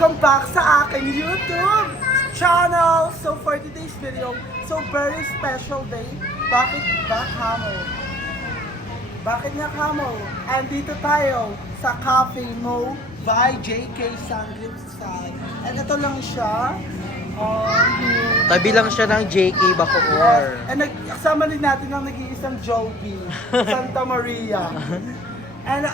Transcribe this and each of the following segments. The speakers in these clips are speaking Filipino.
Welcome back sa aking YouTube channel! So for today's video, so very special day. Bakit ba kamo? Bakit nga kamo? Andito tayo sa Cafe Mo by JK Sanggipsal. And ito lang siya. Tabi lang siya ng JK Bacoor. And kasama din natin ang nag-iisang Joby, Santa Maria. And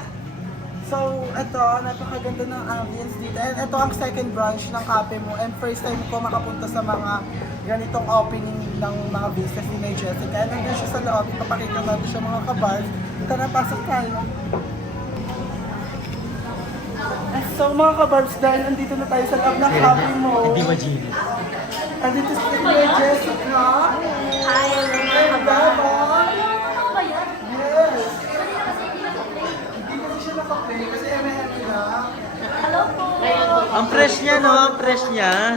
so, ito, napakaganda ng ambience dito. And ito ang second branch ng Cafe Mo. And first time ko makapunta sa mga ganitong opening ng mga business ni Jessica. And nandun siya sa loob, papakita natin siya mga kabars. Tara, pasok tayo. So mga kabars, dahil nandito na tayo sa loob ng Cafe Mo. Hindi magino. Andito si Jessica. Hi, And Baba. Yes. Hindi kasi siya nakaplay kasi eme-eme na. Hello po! Ang fresh niya, no? Ang fresh niya.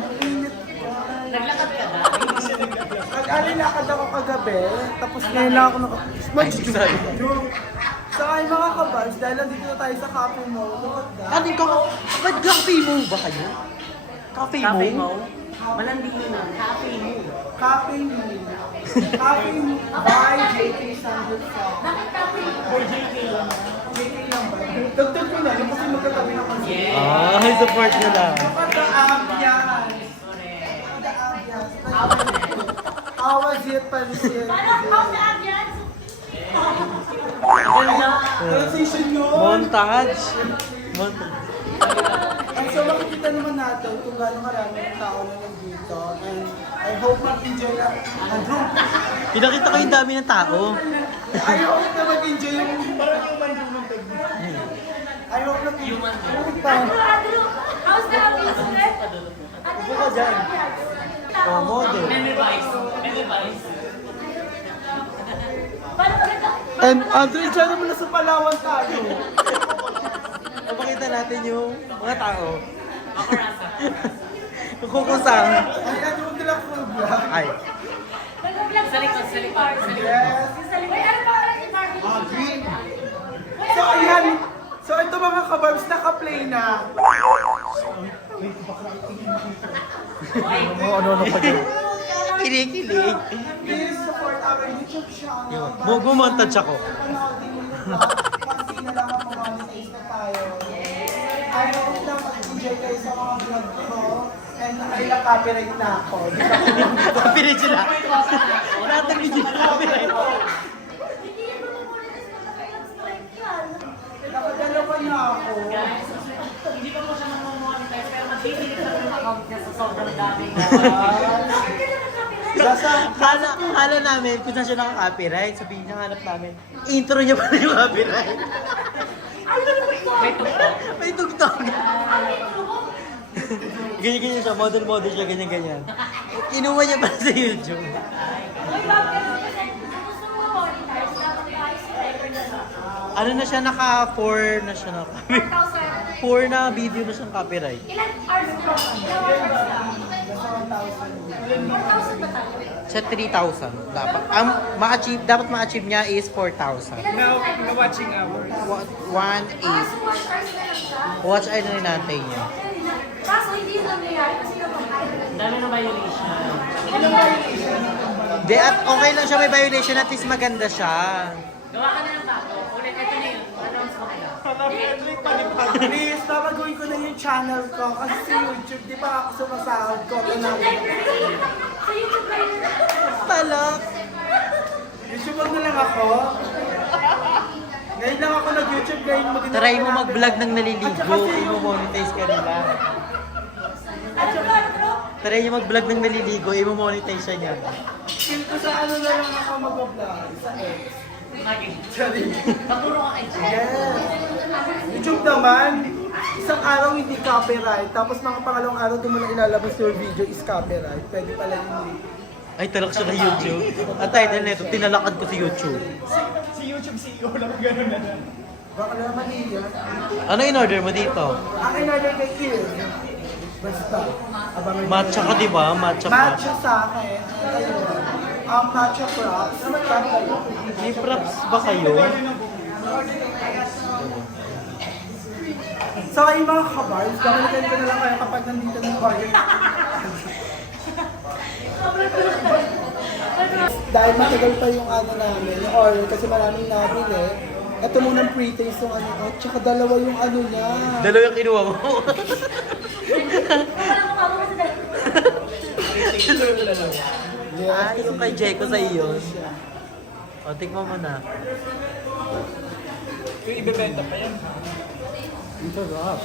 Naglakad ka na? Nag-alilakad ako kagabi, tapos ngayon lang ako So ay mga kabars, dahil nandito na tayo sa Cafe Mo. Ano ka? Nag-cafe mo ba kayo? Cafe mo? Malanding na. Cafe mo. Cafe Mo. Cafe Mo by JK Sanggipsal. Bakit cafe mo? For JK lang. JK lang ba? Dagdag ko na, yung kasi magkatabi na kasi. Ay, support nyo lang. The ambiance. The ambiance. Awas yet pa rin siya. How's the ambiance? Transition yun. Montage. And so makikita naman natin kung gano'ng maraming tao na nandito. And I hope mag-enjoy na. Pinakita ko yung dami ng tao. I hope na mag-enjoy yung parang human I hope na human Andrew, how's the ambiance ulit? Ano ka dyan. Oh, model. Paano maganda? And Andrew, dyan naman na sa Palawan tayo. Papakita natin yung mga tao. Yung kukusang. Ay, ano mo nila full vlog? Ay. Nag-vlog sa likod, sa likod. Yes. Sa likod. Ay, ano pa wala si Barbie? Green. So ayan. So ito mga kabarbs, naka-play na. Ano pa dyan? Kilig-kilig. Please support our YouTube channel. Gumontage ako. Panoodin mo yung vlog kasi nalaman mo monetize na tayo. I hope na mag-enjoy kayo sa mga vlog ko. And ay na-copyright na ako. Copyright sila. Lahat ng video na copyright. Hindi yan mamumunitis mo sa kailang strike yan. Nakadalawa na ako. Hindi pa mo siya mamumonitis pero mag-delete na yung account niya sa sobrang daming. Kala namin kung saan siya naka-copyright. Sabihin niya, hanap namin. Intro niya pala yung copyright. May tugtog. Ganyan-ganyan siya. Model-model siya. Ganyan-ganyan. Inuwa niya pala sa YouTube. Uy, Bob, kasi kung gusto mo monetize, dapat i-subscribe na lang. Ano na siya? Naka-4 na siya. 4,000. 4 na video na siyang copyright. Ilan hours ko? Ilang hours ka? 4,000 ba tayo? Sa 3,000 dapat. Ang dapat ma-achieve niya is 4,000. Na watching hours. 1.8. So, watch hours na lang siya. Watch ay na rin natin niya. Kaso hindi yun nangyayari kasi napakain. Dami na violation. Di, at okay lang siya, may violation, at least maganda siya. Gawa ka na ng bago. Ulit, ito na yun. Announce mo kayo. Please, babaguhin ko na yung channel ko kasi sa YouTube, di ba ako sumasahod ko? Sa YouTube kayo na. Palak! YouTube na lang ako. Ngayon lang ako nag-YouTube, ngayon mo din Try mo mag-vlog ng naliligo kung i-monetize ka nila. Ano ba, bro? Try niyo mag-vlog ng naliligo, i-monetize siya niya. Feel ko sa ano na lang ako mag-vlog, sa X. Sorry. Magturo ka kay Jen. Yes. YouTube naman, isang araw hindi copyright, tapos mga pangalawang araw doon mo na ilalabas your video is copyright. Pwede pala yun. Ay, talak siya na YouTube. At title nito, tinalakad ko si YouTube. Si YouTube CEO lang gano'n na lang. Baka naman niya. Ano in-order mo dito? Ang in-order kay Kill. Basta. Abangan niyo. Matcha ka, di ba? Matcha ka. Matcha sa akin. Ayun. Ang matcha props. May props ba kayo? So ay mga kabars, babalikan ko na lang kayo kapag nandito na kayo. Dahil matagal pa yung ano namin, yung order, kasi maraming nabili. Ito muna ang pre-taste yung ano ko, tsaka dalawa yung ano niya. Dalawa yung kinuha mo. Ah, yung kay Jeko sa iyo. O, tikman mo na. Yung ibebenta pa yan. Ang sarap.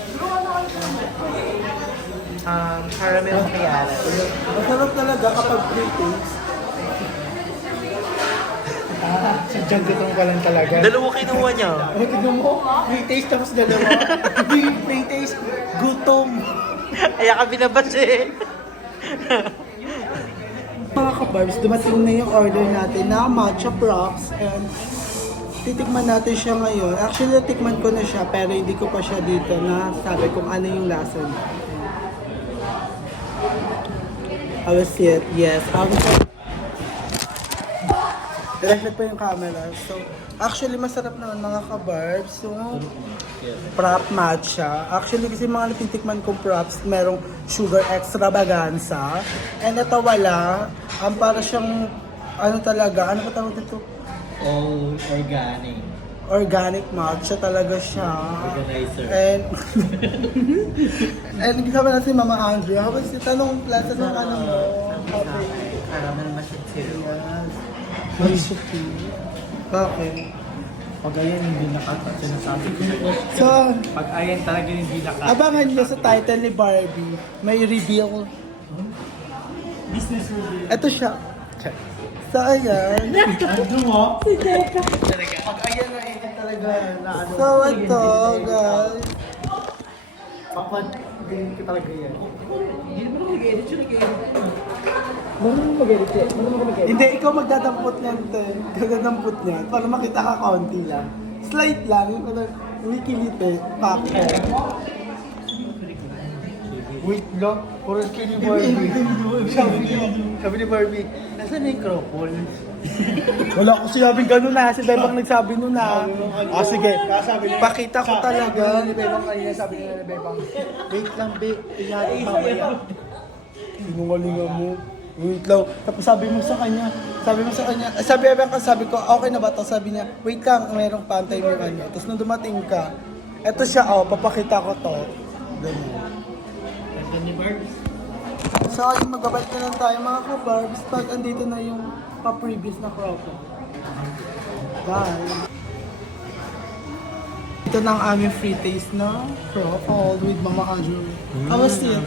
Caramel kaya. Masarap talaga kapag pre-taste. Sadyang gutom ka lang talaga. Dalawa kinuha niya. Ay, tignan mo, pre-taste tapos dalawa. Hindi pre-taste, gutom. Kaya ka binabash eh. Mga kabarbs, dumating na yung order natin na matcha props and titikman natin siya ngayon. Actually, natikman ko na siya pero hindi ko pa siya dito na sabi kung ano yung lasa niya. I will see it, yes. Reflect pa yung camera. So, actually, masarap naman mga kabarbs. So, prop matcha. Actually, kasi mga natitikman kong props, merong sugar extravaganza. And ito wala. Para siyang, ano talaga, ano ba tawag dito? All organic. Organic matcha talaga siya. Organizer. And kasama natin si Mama Andrea. Habang si tanong plata ng ano mo. Okay. Caramel machine too. Yes. Ay, suki. Bakit? Pag ayan, hindi nakata. Sinasabi ko. So, Pag ayan talaga hindi nakata. abangan nyo sa title ni Barbie. May reveal. Business review. Ito siya. So, ayan. Ano mo? Pag ayan na ito talaga na ano. So, ito, guys. Kapag ganyan ka talaga yan. Hindi naman ako mag-edit siya, nag-edit ko. Hindi, ikaw magdadampot niyan, Ten. Magdadampot niyan. Para makita ka konti lang. Slight lang. Yung ano, wikilite. Pakto. Wait lang. Puro skinny Barbie. Sabi ni Barbie, nasaan na yung cropol? Wala ko sinabing gano'n na. Si Bebang nagsabi nun na. Sige. Pakita ko talaga. Ni Bebang kanina, sabi nila ni Bebang, wait lang, be. Iyatin mamaya. Sinungalingan mo. Wait lang. Tapos sabi ko, okay na ba to? Sabi niya, wait lang, mayroong pantay mo kanya. Tapos nung dumating ka, eto siya, papakita ko to. Ganun. Ganda ni Barbie. So, ayun, magbabalik na lang tayo mga kabarbs pag andito na yung pa-previous na crop. Bye! Ito na ang aming free taste na crop, all with Mama Andrew. How was it?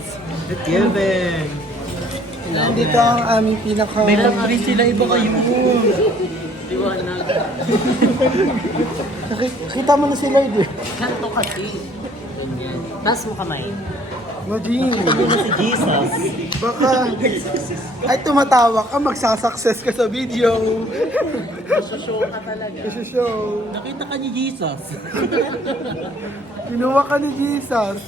Given. Nandito ang aming pinaka... May lang rin sila, iba kayo. Kita mo na si Lord eh. Kanto kasi. Taas mo kamay. Mading. Ano si Jesus? Baka... Ay, tumatawa ka, magsasucess ka sa video. Show ka talaga. Kasi show. Nakita ka ni Jesus. Pinuha ka ni Jesus.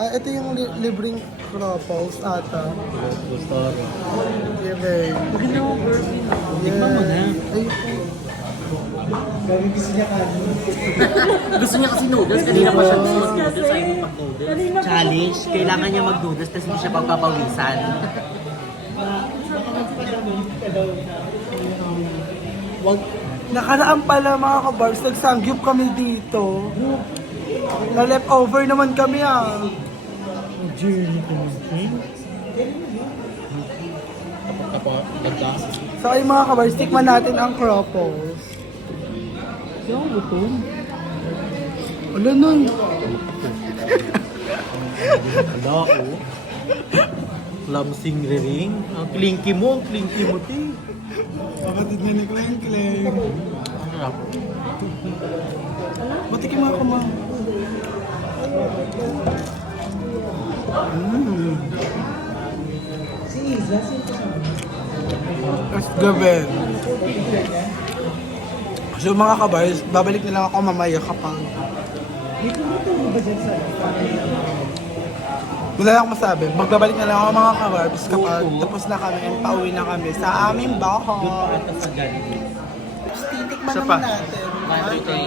Ito yung libreng cropos ata. Sorry. Given. Maganda mo, Barbie. Tikman mo na. Ayun. Gawin gusto niya kanin. Gusto niya kasi noodles. Kanina pa siya gusto mag-noodles. Ayaw mo pag-noodles. Challenge. Kailangan niya mag-noodles tapos hindi siya pagpapawisan. Wag. Nakaraan pala mga kabars, nagsangyup kami dito. Na leftover naman kami ah. So ay mga kabars, tikman natin ang cropos. Yung gutom. Wala nun. Wala ko. Lamsing ring. Ang klinky mo, ti. Kapatid niya ni Glenn Glenn. Ang sarap. Matikim mga kumang. Si Isa, It's gabi. So mga kabars, babalik na lang ako mamaya kapag... Wala lang masabi. Magbabalik na lang ako mga kabarbs kapag tapos na kami and pauwi na kami sa aming bahay. Sa ganito. Titikman Isa naman pa. natin.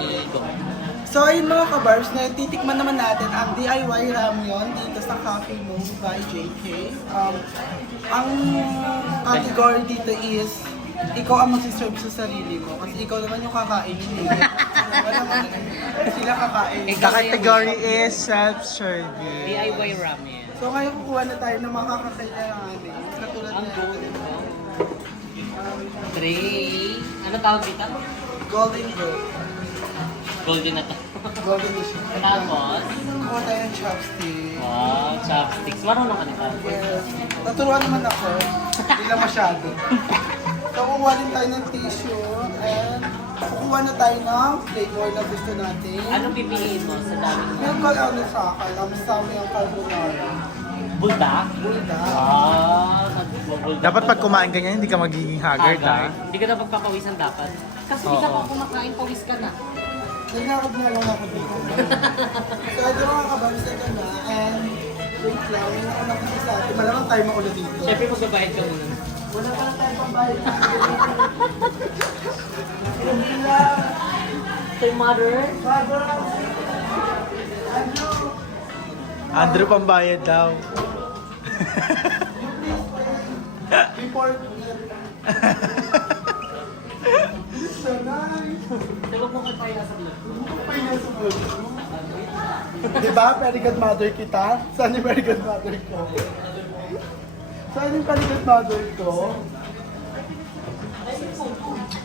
So ayun mga kabars, na titikman naman natin ang DIY ramyun dito sa Cafe Move by JK. Ang category dito is ikaw ang magsiserve sa sarili mo kasi ikaw naman yung kakainin. Sila kakain. The category is self-service. DIY ramen. So ngayon kukuha na tayo ng mga kakailanganin. Katulad Ang na gold. Three. Ano tawag dito? golden roll. Golden na to. Golden dish. Tapos, Kukuha tayo ng chopstick. wow, chopsticks. Marunong ka nito. Yes. Naturuan naman ako. Hindi lang masyado. So kukuha din tayo ng tissue and kukuha na tayo ng flavor na gusto natin. Anong pipiliin mo sa dami mo? Yung ano sa akin, ang sabi yung carbonara. Buldak? Bulda. Ah, nagbubuldak. Dapat pag kumain ka niyan, hindi ka magiging haggard ha. Hindi ka dapat papawisan dapat. Kasi di ka pa kumakain, pawis ka na. Nagkakad na lang ako dito. So ito mga kabars, ito na. And wait lang, may nakakita sa atin. Malamang tayo maulit dito. Siyempre magbabayad ka muna. Wala pa na tayo pambayad. Hindi lang. Kay mother? Bago. Ano? Andrew pambayad daw. Before so nice. Huwag mo kaya sa vlog. Diba? Very good mother kita. Saan yung very good mother ko? Saan yung very good mother ko?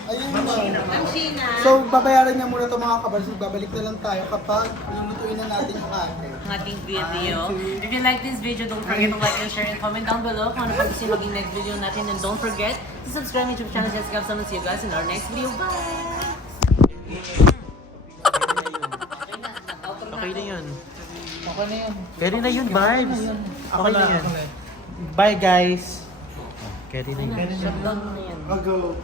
Ayun na. Ang Sheena. So, babayaran niya muna itong mga kabars. Babalik na lang tayo kapag lulutuin na natin yung atin. Ang ating video. If you like this video, don't forget to like and share and comment down below kung ano pa gusto yung maging next video natin. And don't forget to subscribe to YouTube channel Jessica Absalom. See you guys in our next video. Bye! Okay na yun. Okay na yun. Carry na yun, vibes. Okay na yun. Bye guys. Carry na yun. Shutdown na yan. Go.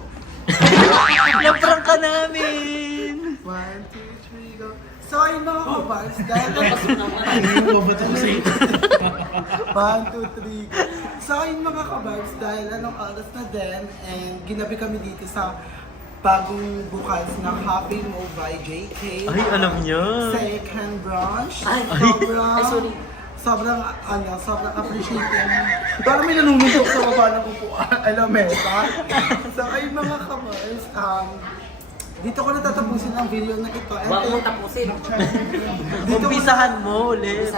Naprank ka namin! 1, 2, 3, go. So, ayun mga kabars. Dahil Babato ko sa'yo. 1, 2, 3, go. So, ayun mga kabars. Dahil anong oras na din. And ginabi kami dito sa bagong bukas ng Happy Mo by JK. Ay, alam niyo. Second branch. Ay, Sobrang, sobrang appreciating. Parang may nanununtok sa baba ng upuan. Alam mo, so, ayun mga kabars. Dito ko natatapusin ang video na ito. And Huwag mong tapusin. dito ko Umpisahan mo ulit.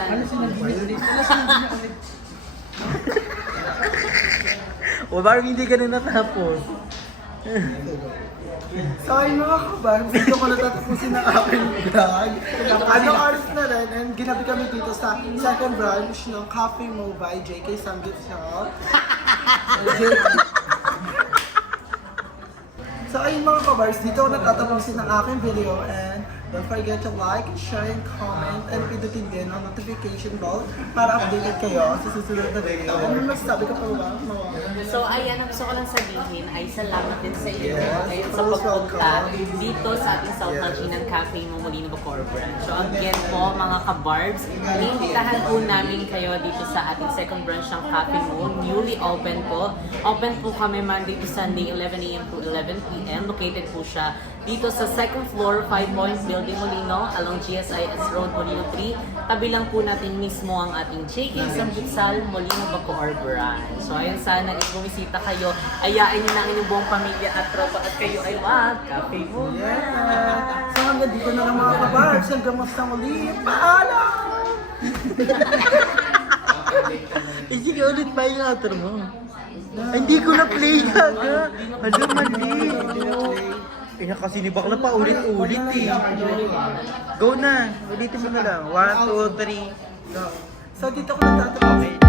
O parang hindi ka na natapos. So ayun mga kabars, dito ko natatapusin ang aking vlog. Anong oras na rin, and ginabi kami dito sa second branch ng Cafe Mo by JK Samgit Shop. So ayun mga kabars, dito ko natatapusin ang aking video, and don't forget to like, share, and comment, and pindutin din ang notification bell para updated kayo sa susunod na video. Ano magsasabi ka pa ba? So, ayan, ang gusto ko lang sabihin ay salamat din sa inyo Yes, ngayon sa most pagpunta welcome. dito sa ating South Manchinan Cafe ng Molino Bacoor branch. So, again po, mga kabarbs, iniimbitahan po namin kayo dito sa ating second branch ng Cafe mo. Newly open po. Open po kami Monday to Sunday, 11 a.m. to 11 p.m. Located po siya dito sa second floor, 5 Points Building Molino, along GSIS Road, Molino 3. Tabi lang po natin mismo ang ating JK Sambutsal, Molino Bacoor branch. So, ayun, sana if bumisita kayo, ayain niyo na ang inyong buong pamilya at tropa at kayo ay mag-cafe mo. Yeah! So hanggang dito na lang mga kabarbs. Hanggang mas na muli. Paalam! Hindi ka ulit pa yung outro mo. Ay, hindi ko na-play gaga. Ano, mali. Eh, nakasinibak na pa ulit-ulit eh. Go na. Ulitin mo na lang. 1, 2, 3. So dito ko natatapos.